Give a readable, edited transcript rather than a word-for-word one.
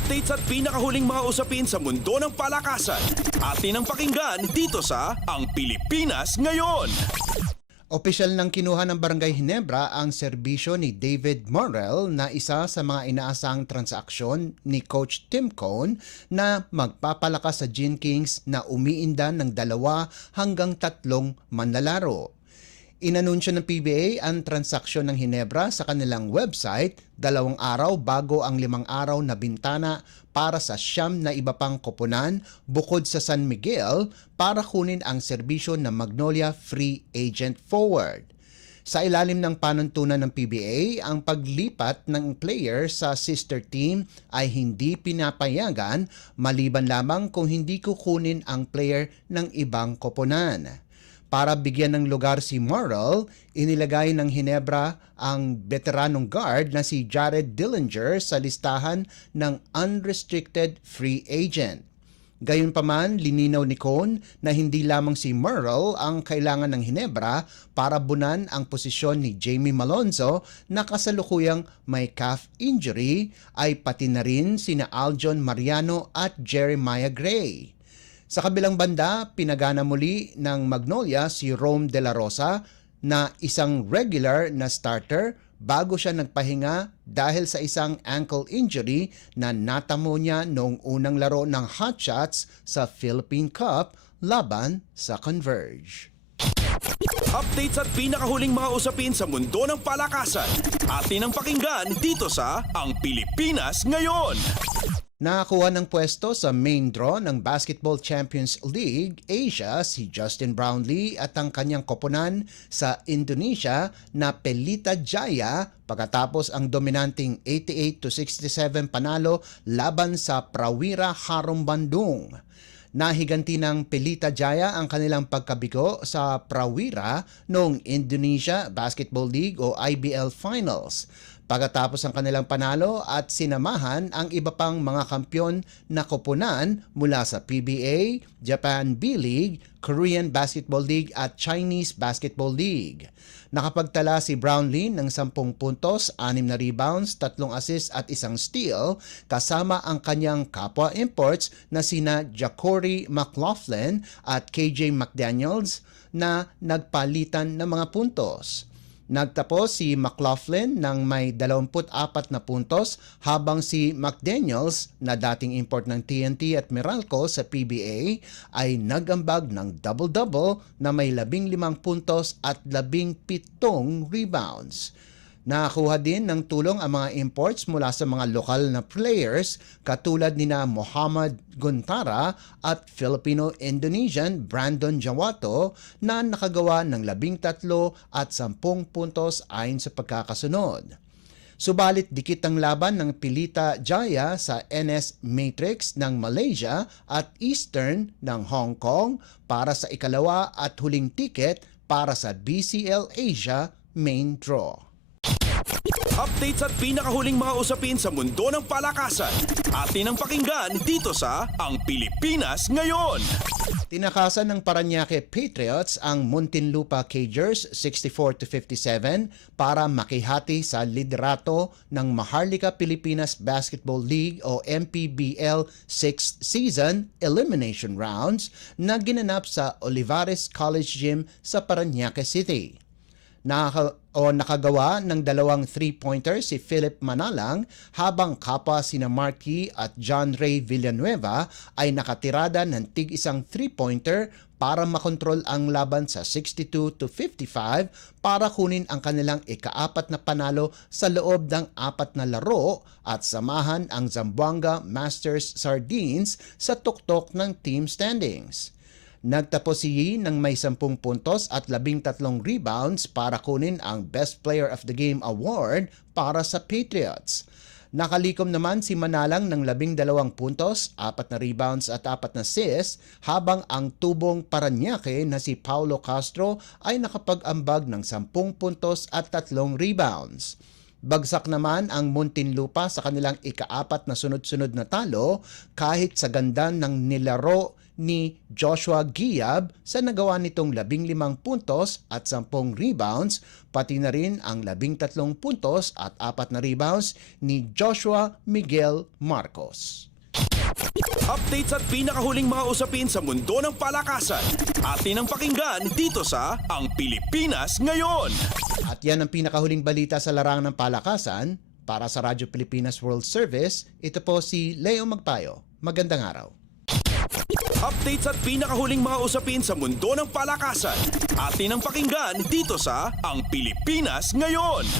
Updates at pinakahuling mga usapin sa mundo ng palakasan. Atin ang pakinggan dito sa Ang Pilipinas Ngayon. Opisyal nang kinuha ng Barangay Ginebra ang serbisyo ni David Morrell na isa sa mga inaasang transaksyon ni Coach Tim Cone na magpapalakas sa Gin Kings na umiindan ng 2 hanggang 3 manlalaro. Inanunsyo ng PBA ang transaksyon ng Ginebra sa kanilang website 2 araw bago ang 5 araw na bintana para sa 9 na iba pang koponan bukod sa San Miguel para kunin ang serbisyo ng Magnolia Free Agent Forward. Sa ilalim ng panuntunan ng PBA, ang paglipat ng player sa sister team ay hindi pinapayagan maliban lamang kung hindi kukunin ang player ng ibang koponan. Para bigyan ng lugar si Morrell, inilagay ng Ginebra ang veteranong guard na si Jared Dillinger sa listahan ng unrestricted free agent. Gayunpaman, lininaw ni Cone na hindi lamang si Morrell ang kailangan ng Ginebra para bunan ang posisyon ni Jamie Malonzo na kasalukuyang may calf injury ay pati na rin sina Aljon Mariano at Jeremiah Gray. Sa kabilang banda, pinagana muli ng Magnolia si Rome De La Rosa na isang regular na starter bago siya nagpahinga dahil sa isang ankle injury na natamo niya noong unang laro ng Hotshots sa Philippine Cup laban sa Converge. Updates at pinakahuling mga usapin sa mundo ng palakasan. Atin ang pakinggan dito sa Ang Pilipinas Ngayon. Nakakuha ng pwesto sa main draw ng Basketball Champions League Asia si Justin Brownlee at ang kanyang koponan sa Indonesia na Pelita Jaya pagkatapos ang dominanting 88-67 panalo laban sa Prawira Harum Bandung. Nahiganti ng Pelita Jaya ang kanilang pagkabigo sa Prawira noong Indonesia Basketball League o IBL Finals. Pagkatapos ang kanilang panalo at sinamahan ang iba pang mga kampyon na koponan mula sa PBA, Japan B-League, Korean Basketball League at Chinese Basketball League. Nakapagtala si Brownlee ng 10 puntos, 6 na rebounds, 3 assists at 1 steal kasama ang kanyang kapwa imports na sina Jacory McLaughlin at KJ McDaniels na nagpalitan ng mga puntos. Nagtapos si McLaughlin ng may 24 na puntos habang si McDaniels na dating import ng TNT at Meralco sa PBA ay nagambag ng double-double na may 15 puntos at 17 rebounds. Nakakuha din ng tulong ang mga imports mula sa mga lokal na players katulad nina Muhammad Guntara at Filipino-Indonesian Brandon Jawato na nakagawa ng 13 at 10 puntos ayon sa pagkakasunod. Subalit dikit ang laban ng Pelita Jaya sa NS Matrix ng Malaysia at Eastern ng Hong Kong para sa ikalawa at huling ticket para sa BCL Asia Main Draw. Updates at pinakahuling mga usapin sa mundo ng palakasan. Atin ang pakinggan dito sa Ang Pilipinas Ngayon. Tinakasan ng Parañaque Patriots ang Muntinlupa Cagers 64-57 para makihati sa liderato ng Maharlika Pilipinas Basketball League o MPBL 6th Season Elimination Rounds na ginanap sa Olivares College Gym sa Parañaque City. Nakagawa ng 2 3-pointer si Philip Manalang habang kapwa sina Marky at John Ray Villanueva ay nakatirada ng tig-isang 3-pointer para makontrol ang laban sa 62-55 para kunin ang kanilang ika-4 na panalo sa loob ng 4 na laro at samahan ang Zamboanga Masters Sardines sa tuktok ng team standings. Nagtapos si Yi ng may 10 puntos at 13 rebounds para kunin ang Best Player of the Game Award para sa Patriots. Nakalikom naman si Manalang ng 12 puntos, 4 na rebounds at 4 na assists habang ang tubong Parañaque na si Paulo Castro ay nakapag-ambag ng 10 puntos at 3 rebounds. Bagsak naman ang Muntinlupa sa kanilang ika-4 na sunod-sunod na talo kahit sa ganda ng nilaro ni Joshua Giab sa nagawa nitong 15 puntos at 10 rebounds, pati na rin ang 13 puntos at 4 na rebounds ni Joshua Miguel Marcos. Updates at pinakahuling mga usapin sa mundo ng palakasan. Atin ang pakinggan dito sa Ang Pilipinas Ngayon. At yan ang pinakahuling balita sa larangan ng palakasan. Para sa Radyo Pilipinas World Service, ito po si Leo Magpayo. Magandang araw. Updates at pinakahuling mga usapin sa mundo ng palakasan. Atin ang pakinggan dito sa Ang Pilipinas Ngayon.